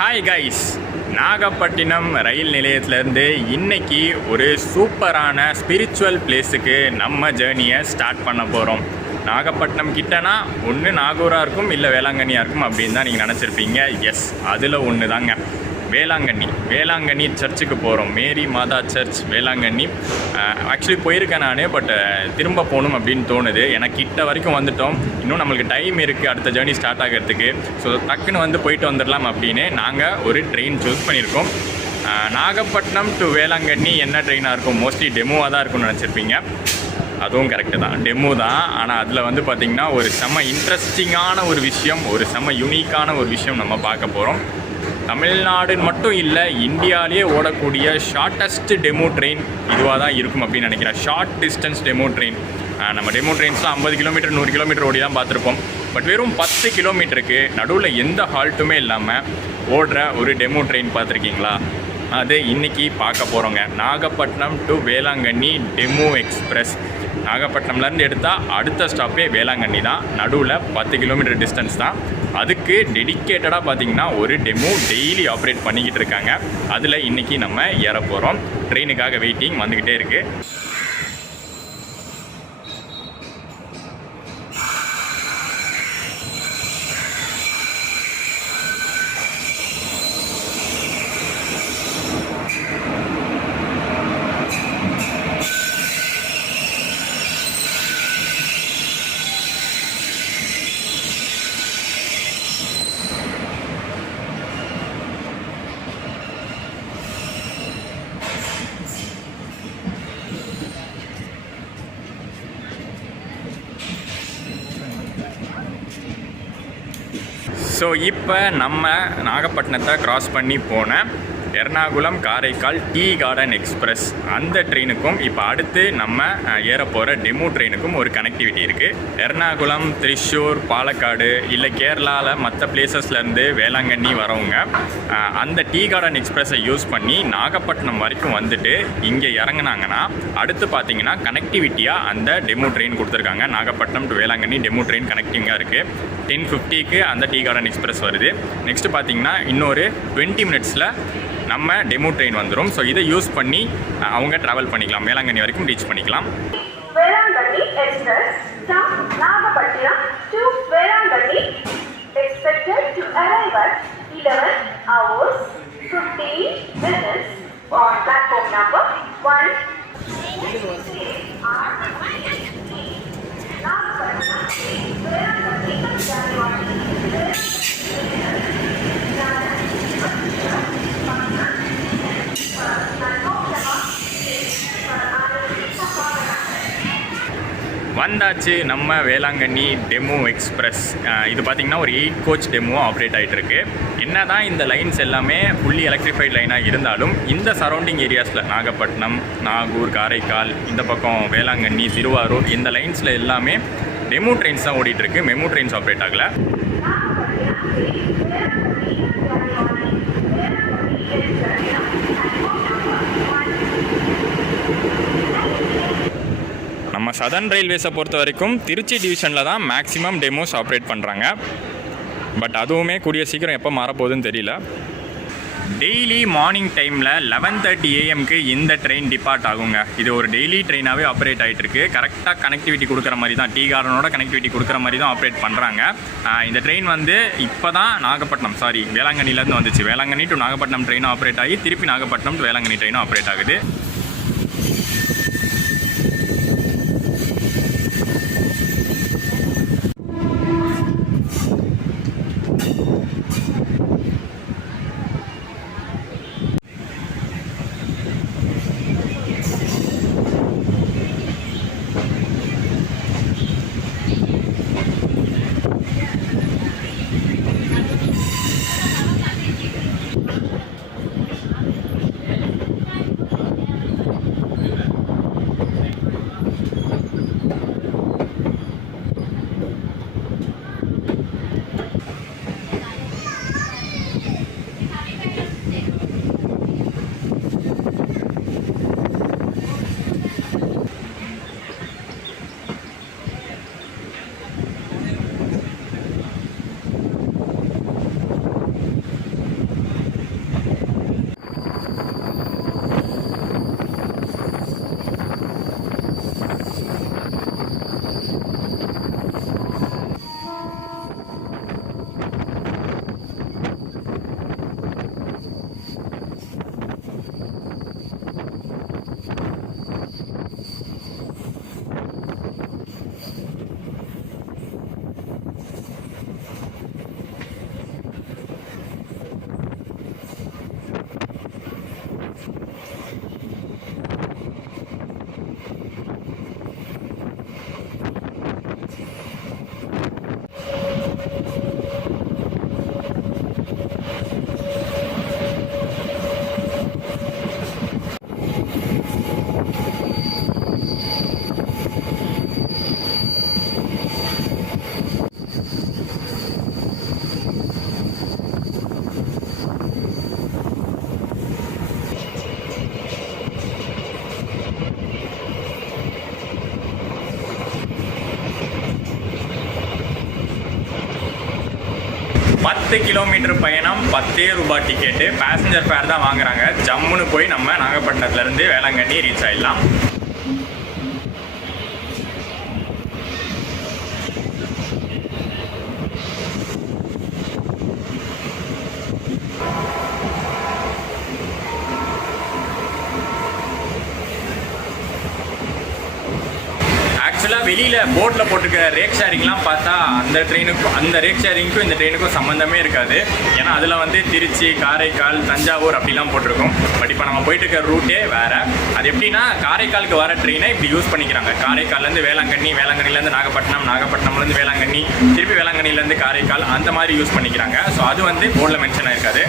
Hi guys, Nagapattinam ரயில் நிலையத்திலேருந்து இன்னைக்கு ஒரு சூப்பரான ஸ்பிரிச்சுவல் பிளேஸுக்கு நம்ம ஜேர்னியை ஸ்டார்ட் பண்ண போகிறோம். நாகப்பட்டினம் கிட்டனா ஒன்று நாகூராக இருக்கும், இல்லை வேளாங்கண்ணியாக இருக்கும் அப்படின்னு தான் நீங்கள் நினச்சிருப்பீங்க. எஸ், அதில் ஒன்று தாங்க வேளாங்கண்ணி சர்ச்சுக்கு போகிறோம். மேரி மாதா சர்ச் வேளாங்கண்ணி. ஆக்சுவலி போயிருக்கேன் நான், பட் திரும்ப போகணும் அப்படின்னு தோணுது. எனக்கு கிட்ட வரைக்கும் வந்துட்டோம், இன்னும் நம்மளுக்கு டைம் இருக்குது அடுத்த ஜேர்னி ஸ்டார்ட் ஆகிறதுக்கு. ஸோ டக்குன்னு வந்து போயிட்டு வந்துடலாம் அப்படின்னு நாங்கள் ஒரு ட்ரெயின் சூஸ் பண்ணியிருக்கோம். நாகப்பட்டினம் டு வேளாங்கண்ணி என்ன ட்ரெயினாக இருக்கும்? மோஸ்ட்லி டெமோவாக தான் இருக்கும்னு நினச்சிருப்பீங்க. அதுவும் கரெக்டு தான், டெமோ தான். ஆனால் அதில் வந்து பார்த்திங்கன்னா ஒரு செம்ம இன்ட்ரெஸ்டிங்கான ஒரு விஷயம், ஒரு செம்ம யூனிக்கான ஒரு விஷயம் நம்ம பார்க்க போகிறோம். தமிழ்நாடு மட்டும் இல்லை, இந்தியாவிலேயே ஓடக்கூடிய ஷார்ட்டஸ்ட் டெமோ ட்ரெயின் இதுவாக தான் இருக்கும் அப்படின்னு நினைக்கிறேன். Short distance demo train. நம்ம டெமோ ட்ரெயின்ஸ்லாம் 50 கிலோமீட்டர் 100 கிலோமீட்டர் ஓடி தான் பார்த்துருப்போம். பட் வெறும் 10 கிலோமீட்டருக்கு நடுவில் எந்த ஹால்ட்டுமே இல்லாமல் ஓடுற ஒரு டெமோ ட்ரெயின் பார்த்துருக்கீங்களா? அது இன்றைக்கி பார்க்க போகிறோங்க. Nagapattinam to Velankanni demo express. நாகப்பட்டினம்லேருந்து எடுத்தால் அடுத்த ஸ்டாப்பே வேளாங்கண்ணி தான். நடுவில் 10 கிலோமீட்டர் டிஸ்டன்ஸ் தான். அதுக்கு டெடிக்கேட்டடாக பார்த்திங்கன்னா ஒரு டெமோ டெய்லி ஆப்ரேட் பண்ணிக்கிட்டு இருக்காங்க. அதில் இன்றைக்கி நம்ம ஏற போகிறோம். ட்ரெயினுக்காக வெயிட்டிங் வந்துக்கிட்டே இருக்குது. ஸோ இப்போ நம்ம நாகப்பட்டினத்தை க்ராஸ் பண்ணி போன Ernakulam Karaikal tea garden express அந்த ட்ரெயினுக்கும் இப்போ அடுத்து நம்ம ஏற போகிற டெமோ ட்ரெயினுக்கும் ஒரு கனெக்டிவிட்டி இருக்குது. எர்ணாகுளம், திரிச்சூர், பாலக்காடு இல்லை கேரளாவில் மற்ற பிளேசஸ்லேருந்து வேளாங்கண்ணி வரவங்க அந்த டீ கார்டன் எக்ஸ்பிரஸை யூஸ் பண்ணி நாகப்பட்டினம் வரைக்கும் வந்துட்டு இங்கே இறங்குனாங்கன்னா அடுத்து பார்த்தீங்கன்னா கனெக்டிவிட்டியாக அந்த டெமோ ட்ரெயின் கொடுத்துருக்காங்க. Nagapattinam to Velankanni demo train கனெக்டிங்காக இருக்குது. 10:50க்கு அந்த டீ கார்டன் எக்ஸ்பிரஸ் வருது. நெக்ஸ்ட்டு பார்த்தீங்கன்னா இன்னொரு 20 மினிட்ஸில் நம்ம டெமோ ட்ரெயின் வந்துடும். ஸோ இதை யூஸ் பண்ணி அவங்க ட்ராவல் பண்ணிக்கலாம், வேளாங்கண்ணி வரைக்கும் ரீச் பண்ணிக்கலாம். Velankanni express from Nagapattinam to Velangani expected to arrive at 11 hours 15 minutes on platform number 1. வந்தாச்சு நம்ம வேளாங்கண்ணி டெமோ எக்ஸ்பிரஸ். இது பார்த்திங்கன்னா ஒரு 8 கோச் டெமோ ஆப்ரேட் ஆகிட்டுருக்கு. என்ன தான் இந்த லைன்ஸ் எல்லாமே ஃபுல்லி எலக்ட்ரிஃபைட் லைனாக இருந்தாலும் இந்த சரௌண்டிங் ஏரியாஸில் நாகப்பட்டினம், நாகூர், காரைக்கால், இந்த பக்கம் வேளாங்கண்ணி, திருவாரூர், இந்த லைன்ஸில் எல்லாமே டெமோ ட்ரெயின்ஸ் தான் ஓடிட்டுருக்கு. மெமோ ட்ரெயின்ஸ் ஆப்ரேட் ஆகலை. நம்ம சதர்ன் ரயில்வேஸை பொறுத்த வரைக்கும் திருச்சி டிவிஷனில் தான் மேக்ஸிமம் டெமோஸ் ஆப்ரேட் பண்ணுறாங்க. பட் அதுவுமே கூடிய சீக்கிரம் எப்போ மாறப்போகுதுன்னு தெரியல. டெய்லி மார்னிங் டைமில் 11:30 AM இந்த ட்ரெயின் டிபார்ட் ஆகுங்க. இது ஒரு டெய்லி ட்ரெயினாகவே ஆப்ரேட் ஆகிட்டுருக்கு. கரெக்டாக கனெக்டிவிட்டி கொடுக்குற மாதிரி தான், டீ கார்டனோட கனெக்டிவிட்டி கொடுக்குற மாதிரி தான் ஆப்ரேட் பண்ணுறாங்க. இந்த ட்ரெயின் வந்து இப்போ தான் வேளாங்கண்ணிலேருந்து வந்துச்சு. வேளாங்கண்ணி டு நாகப்பட்டினம் ட்ரெயினும் ஆப்ரேட் ஆகி திருப்பி நாகப்பட்டினம் டு வேளாங்கண்ணி ட்ரெயினும் ஆப்ரேட் ஆகுது. 10 கிலோமீட்டர் பயணம் 10 ரூபாய் டிக்கெட்டு, பேசஞ்சர் ஃபேர் தான் வாங்குறாங்க. ஜம்முன்னு போய் நம்ம நாகப்பட்டினத்துலேருந்து வேளாங்கண்ணி ரீச் ஆகிடலாம். ஆக்சுவலாக வெளியில் போர்டில் போட்டிருக்க ரேக் ஷேரிங்லாம் பார்த்தா அந்த ரேக் ஷேரிங்க்கும் இந்த ட்ரெயினுக்கும் சம்மந்தமே இருக்காது. ஏன்னா அதில் வந்து திருச்சி, காரைக்கால், தஞ்சாவூர் அப்படிலாம் போட்டிருக்கோம். பட் இப்போ நம்ம போயிட்டு இருக்க ரூட்டே வேறு. அது எப்படின்னா காரைக்காலுக்கு வர ட்ரெயினை இப்படி யூஸ் பண்ணிக்கிறாங்க. காரைக்கால்லேருந்து வேளாங்கண்ணி, வேளாங்கண்ணிலேருந்து நாகப்பட்டினம், நாகப்பட்டினம்லேருந்து வேளாங்கண்ணி, திருப்பி வேளாங்கண்ணிலேருந்து காரைக்கால், அந்த மாதிரி யூஸ் பண்ணிக்கிறாங்க. ஸோ அது வந்து போர்டில் மென்ஷன் ஆயிருக்காது.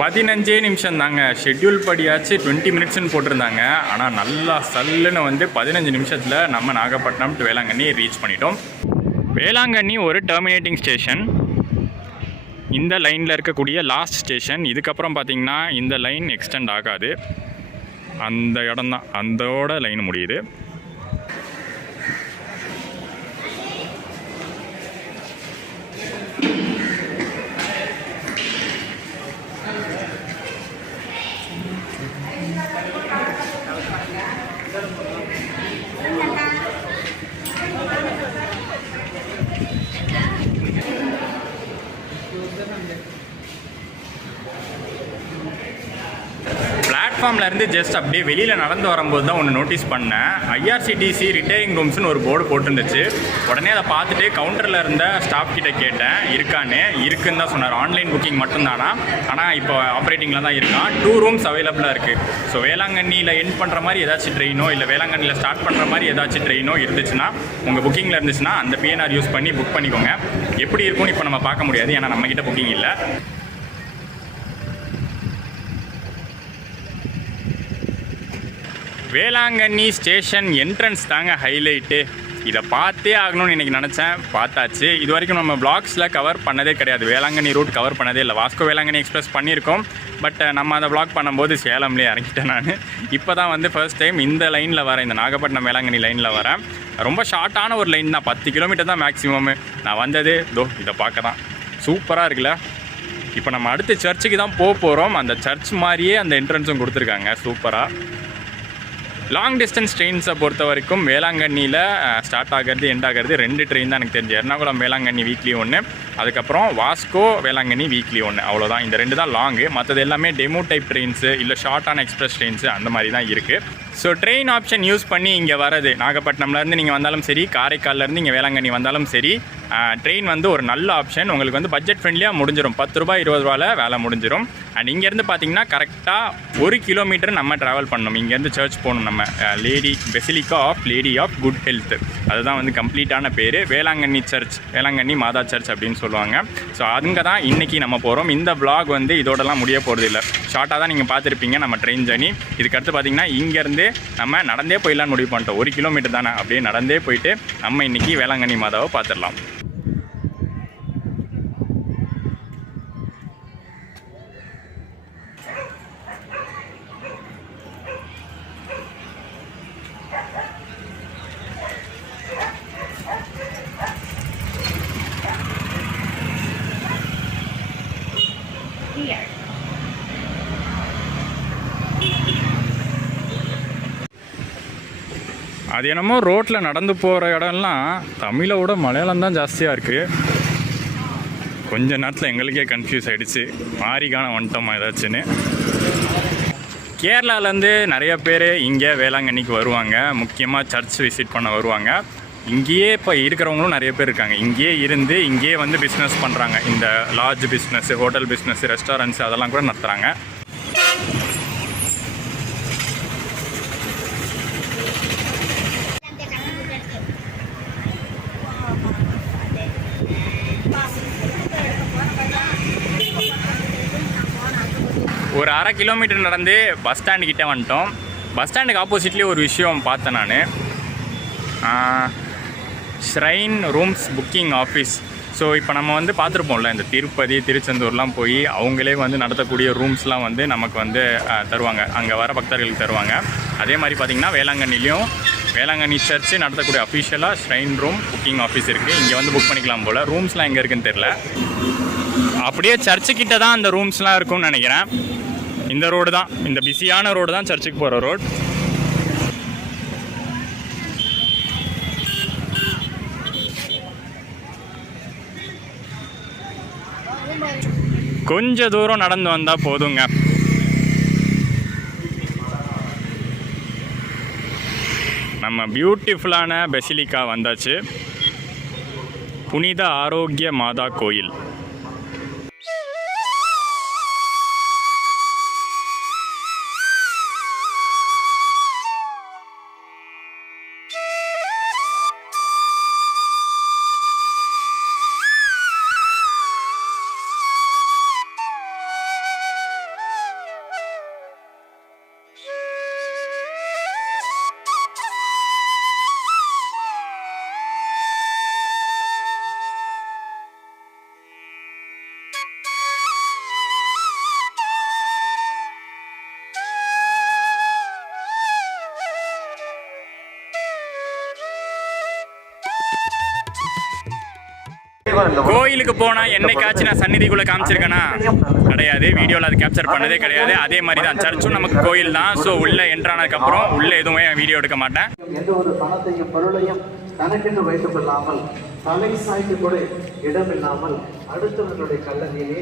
பதினஞ்சே நிமிஷம் தாங்க. ஷெட்யூல் படியாச்சு 20 மினிட்ஸ்னு போட்டிருந்தாங்க. ஆனால் நல்லா சல்லுன்னு வந்து 15 நிமிஷத்தில் நம்ம நாகப்பட்டினம் டு வேளாங்கண்ணி ரீச் பண்ணிட்டோம். வேளாங்கண்ணி ஒரு டெர்மினேட்டிங் ஸ்டேஷன். இந்த லைனில் இருக்கக்கூடிய லாஸ்ட் ஸ்டேஷன். இதுக்கப்புறம் பார்த்திங்கன்னா இந்த லைன் எக்ஸ்டெண்ட் ஆகாது. அந்த இடம் தான், அதோட லைன் முடியுது. பிளாட்ஃபார்ம்லேருந்து ஜஸ்ட் அப்படியே வெளியில் நடந்து வரும்போது தான் ஒன்று நோட்டீஸ் பண்ணேன். ஐஆர்சிடிசி ரிட்டையரிங் ரூம்ஸ்னு ஒரு போர்டு போட்டுருந்துச்சு. உடனே அதை பார்த்துட்டு கவுண்டரில் இருந்த ஸ்டாஃப் கிட்ட கேட்டேன், இருக்கான்னு. இருக்குன்னு தான் சொன்னார். ஆன்லைன் புக்கிங் மட்டும்தானா, ஆனால் இப்போ ஆப்ரேட்டிங்கில் தான் இருக்கான். 2 ரூம்ஸ் அவைலபிளாக இருக்குது. ஸோ வேளாங்கண்ணியில் எண்ட் பண்ணுற மாதிரி ஏதாச்சும் ட்ரெயினோ இல்லை வேளாங்கண்ணியில் ஸ்டார்ட் பண்ணுற மாதிரி ஏதாச்சும் ட்ரெயினோ இருந்துச்சுன்னா, உங்கள் புக்கிங்கில் இருந்துச்சுன்னா அந்த பிஎன்ஆர் யூஸ் பண்ணி புக் பண்ணிக்கோங்க. எப்படி இருக்கும்னு இப்போ நம்ம பார்க்க முடியாது, ஏன்னா நம்மக்கிட்ட புக்கிங் இல்லை. வேளாங்கண்ணி ஸ்டேஷன் என்ட்ரன்ஸ் தாங்க ஹைலைட்டு. இதை பார்த்தே ஆகணும்னு இன்றைக்கி நினச்சேன், பார்த்தாச்சு. இது வரைக்கும் நம்ம வ்ளாக்ஸில் கவர் பண்ணதே கிடையாது. வேளாங்கண்ணி ரூட் கவர் பண்ணதே இல்லை. வாஸ்கோ வேளாங்கண்ணி எக்ஸ்பிரஸ் பண்ணியிருக்கோம். பட் நம்ம அதை வ்ளாக் பண்ணும்போது சேலம்லேயே இறங்கிட்டேன் நான். இப்போ தான் வந்து ஃபர்ஸ்ட் டைம் இந்த லைனில் வரேன், இந்த நாகப்பட்டினம் வேளாங்கண்ணி லைனில் வரேன். ரொம்ப ஷார்ட்டான ஒரு லைன் தான், 10 கிலோமீட்டர் தான் மேக்ஸிமம். நான் வந்தது இதை பார்க்க தான். சூப்பராக இருக்குல்ல. இப்போ நம்ம அடுத்த சர்ச்சுக்கு தான் போகிறோம். அந்த சர்ச் மாதிரியே அந்த என்ட்ரன்ஸும் கொடுத்துருக்காங்க சூப்பராக. லாங் டிஸ்டன்ஸ் ட்ரெயின்ஸை பொறுத்த வரைக்கும் வேளாங்கண்ணியில் ஸ்டார்ட் ஆகிறது எண்ட் ஆகிறது 2 ட்ரெயின் தான் எனக்கு தெரிஞ்சு. எர்ணாகுளம் வேளாங்கண்ணி வீக்லி 1, அதுக்கப்புறம் வாஸ்கோ வேளாங்கண்ணி வீக்லி 1. அவ்வளோதான். இந்த 2 தான் லாங்கு. மற்றது எல்லாமே டெமோ டைப் ட்ரெயின்ஸு இல்லை ஷார்ட்டான எக்ஸ்பிரஸ் ட்ரெயின்ஸு அந்த மாதிரி தான் இருக்குது. ஸோ ட்ரெயின் ஆப்ஷன் யூஸ் பண்ணி இங்கே வரது, நாகப்பட்டினம்லேருந்து நீங்கள் வந்தாலும் சரி, காரைக்கால்லேருந்து இங்கே வேளாங்கண்ணி வந்தாலும் சரி, ட்ரெயின் வந்து ஒரு நல்ல ஆப்ஷன். உங்களுக்கு வந்து பட்ஜெட் ஃப்ரெண்ட்லியாக முடிஞ்சிடும். 10 ரூபாய் 20 ரூபாயில் வேலை முடிஞ்சிடும். அண்ட் இங்கேருந்து பார்த்தீங்கன்னா கரெக்டாக 1 கிலோமீட்டர் நம்ம ட்ராவல் பண்ணணும். இங்கேருந்து சர்ச் போகணும் நம்ம, basilica of Lady of Good Health. அதுதான் வந்து கம்ப்ளீட்டான பேர். வேளாங்கண்ணி சர்ச், வேளாங்கண்ணி மாதா சர்ச் அப்படின்னு சொல்லுவாங்க. ஸோ அங்கே தான் இன்றைக்கி நம்ம போகிறோம். இந்த vlog வந்து இதோடலாம் முடிய போகிறது இல்லை. ஷார்ட்டாக தான் நீங்கள் பார்த்துருப்பீங்க நம்ம ட்ரெயின் ஜர்னி. இதுக்கடுத்து பார்த்தீங்கன்னா இங்கேருந்து நம்ம நடந்தே போயிடலான்னு முடிவு பண்ணிட்டோம். 1 கிலோமீட்டர் தானே, அப்படியே நடந்தே போயிட்டு நம்ம இன்றைக்கி வேளாங்கண்ணி மாதாவை பார்த்துடலாம். here. அது என்னமோ ரோட்டில் நடந்து போகிற இடம்லாம் தமிழை விட மலையாளம் தான் ஜாஸ்தியாக இருக்குது. கொஞ்ச நேரத்தில் எங்களுக்கே கன்ஃபியூஸ் ஆகிடுச்சு, மாறிக்கான வந்துட்டோமா ஏதாச்சுன்னு. கேரளாலேருந்து நிறைய பேர் இங்கே வேளாங்கண்ணிக்கு வருவாங்க, முக்கியமாக சர்ச் விசிட் பண்ண வருவாங்க. இங்கேயே இப்போ இருக்கிறவங்களும் நிறைய பேர் இருக்காங்க. இங்கேயே இருந்து இங்கேயே வந்து பிஸ்னஸ் பண்ணுறாங்க. இந்த lodge business, hotel business, restaurants அதெல்லாம் கூட நடத்துகிறாங்க. ஒரு 1/2 கிலோமீட்டர் நடந்து பஸ் ஸ்டாண்டுக்கிட்டே வந்துட்டோம். பஸ் ஸ்டாண்டுக்கு ஆப்போசிட்லேயே ஒரு விஷயம் பார்த்தேன் நான். Shrine rooms booking office. So இப்போ நம்ம வந்து பார்த்துருப்போம்ல, இந்த திருப்பதி திருச்செந்தூர்லாம் போய் அவங்களே வந்து நடத்தக்கூடிய ரூம்ஸ்லாம் வந்து நமக்கு வந்து தருவாங்க, அங்கே வர பக்தர்களுக்கு தருவாங்க. அதே மாதிரி பார்த்திங்கன்னா வேளாங்கண்ணிலையும் வேளாங்கண்ணி சர்ச்சு நடத்தக்கூடிய அஃபிஷியலாக ஷ்ரைன் ரூம் புக்கிங் ஆஃபீஸ் இருக்குது. இங்கே வந்து புக் பண்ணிக்கலாம் போல். ரூம்ஸ்லாம் எங்கே இருக்குன்னு தெரில. அப்படியே சர்ச்சுக்கிட்ட தான் அந்த ரூம்ஸ்லாம் இருக்கும்னு நினைக்கிறேன். இந்த ரோடு தான், இந்த பிஸியான ரோடு தான் சர்ச்சுக்கு போகிற ரோடு. கொஞ்ச தூரம் நடந்து வந்தால் போதுங்க. நம்ம பியூட்டிஃபுல்லான பெசிலிக்கா வந்தாச்சு. புனித ஆரோக்கிய மாதா கோயில். கோயிலுக்கு போனால் என்னைக்காச்சும் நான் சந்நிதிக்குள்ளே காமிச்சிருக்கேன்னா கிடையாது. வீடியோவில் அது கேப்சர் பண்ணதே கிடையாது. அதே மாதிரி தான் சர்ச்சும் நமக்கு கோயில் தான். ஸோ உள்ளே என்ட்ரானதுக்கப்புறம் உள்ளே எதுவுமே வீடியோ எடுக்க மாட்டேன். எந்த ஒரு பணத்தையும் பொருளையும் தனக்கென்று வைத்துக் கொள்ளாமல், தலை சாய்த்து கூட இடமில்லாமல் அடுத்தவர்களுடைய கல்லறையிலே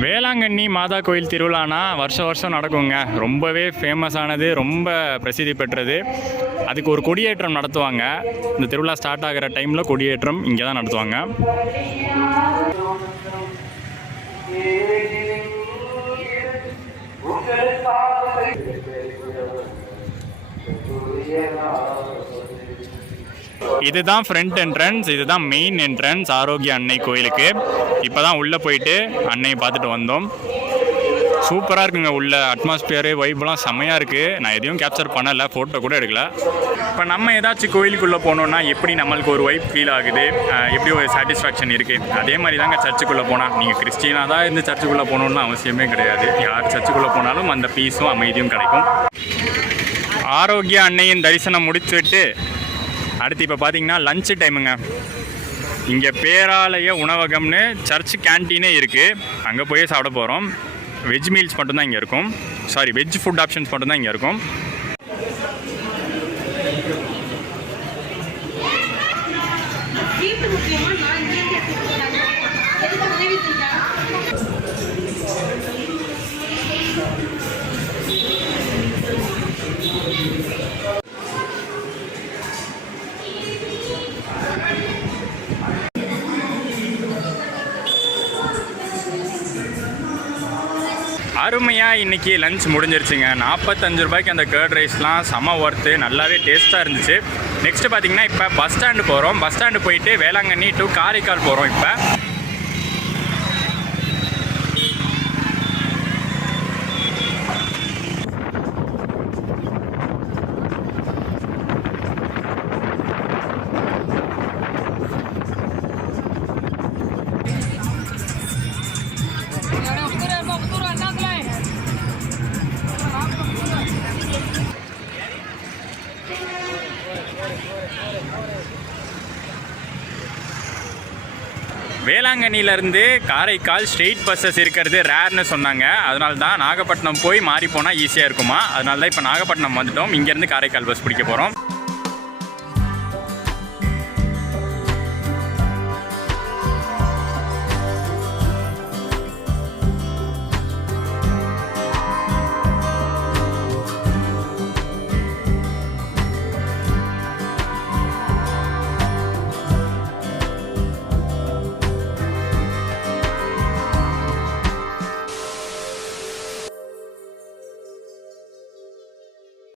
வேளாங்கண்ணி மாதா கோயில் திருவிழானா வருஷம் நடக்குங்க. ரொம்பவே ஃபேமஸானது, ரொம்ப பிரசித்தி பெற்றது. அதுக்கு ஒரு கொடியேற்றம் நடத்துவாங்க. இந்த திருவிழா ஸ்டார்ட் ஆகிற டைமில் கொடியேற்றம் இங்கே தான் நடத்துவாங்க. இதுதான் ஃப்ரண்ட் என்ட்ரன்ஸ், இதுதான் மெயின் என்ட்ரன்ஸ் ஆரோக்கிய அன்னை கோயிலுக்கு. இப்போ தான் உள்ளே போயிட்டு அன்னையை பார்த்துட்டு வந்தோம். சூப்பராக இருக்குங்க. உள்ள அட்மாஸ்பியரு வைப்லாம் செம்மையாக இருக்குது. நான் எதையும் கேப்சர் பண்ணலை, ஃபோட்டோ கூட எடுக்கல. இப்போ நம்ம ஏதாச்சும் கோயிலுக்குள்ளே போனோன்னா எப்படி நம்மளுக்கு ஒரு வைப் ஃபீல் ஆகுது, எப்படி ஒரு சாட்டிஸ்ஃபேக்ஷன் இருக்குது, அதே மாதிரி தாங்க சர்ச்சுக்குள்ளே போனால். நீங்கள் கிறிஸ்டினாக தான் இருந்து சர்ச்சுக்குள்ளே போகணுன்னு அவசியமே கிடையாது. யார் சர்ச்சுக்குள்ளே போனாலும் அந்த பீஸும் அமைதியும் கிடைக்கும். ஆரோக்கிய அன்னையின் தரிசனம் முடிச்சுட்டு அடுத்து இப்போ பார்த்தீங்கன்னா லஞ்சு டைமுங்க. இங்கே பேராலய உணவகம்னு சர்ச் கேன்டீனே இருக்குது. அங்கே போய் சாப்பிட போகிறோம். வெஜ் மீல்ஸ் மட்டும்தான் இங்கே இருக்கும். சாரி, வெஜ் ஃபுட் ஆப்ஷன்ஸ் மட்டும்தான் இங்கே இருக்கும். அருமையாக இன்றைக்கி லஞ்ச் முடிஞ்சிருச்சுங்க. 45 ரூபாய்க்கு அந்த கர்ட் ரைஸ்லாம் செம ஒர்த்து, நல்லாவே டேஸ்ட்டாக இருந்துச்சு. நெக்ஸ்ட்டு பார்த்திங்கன்னா இப்போ பஸ் ஸ்டாண்டு போகிறோம். பஸ் ஸ்டாண்டு போயிட்டு வேளாங்கண்ணி டு காரைக்கால் போகிறோம். இப்போ வேளாங்கண்ணியிலேருந்து காரைக்கால் ஸ்ட்ரெயிட் பஸ்ஸஸ் இருக்கிறது ரேர்னு சொன்னாங்க. அதனால தான் நாகப்பட்டினம் போய் மாறி போனால் ஈஸியாக இருக்குமா, அதனால தான் இப்போ நாகப்பட்டினம் வந்துட்டோம். இங்கேருந்து காரைக்கால் பஸ் பிடிக்க போகிறோம்.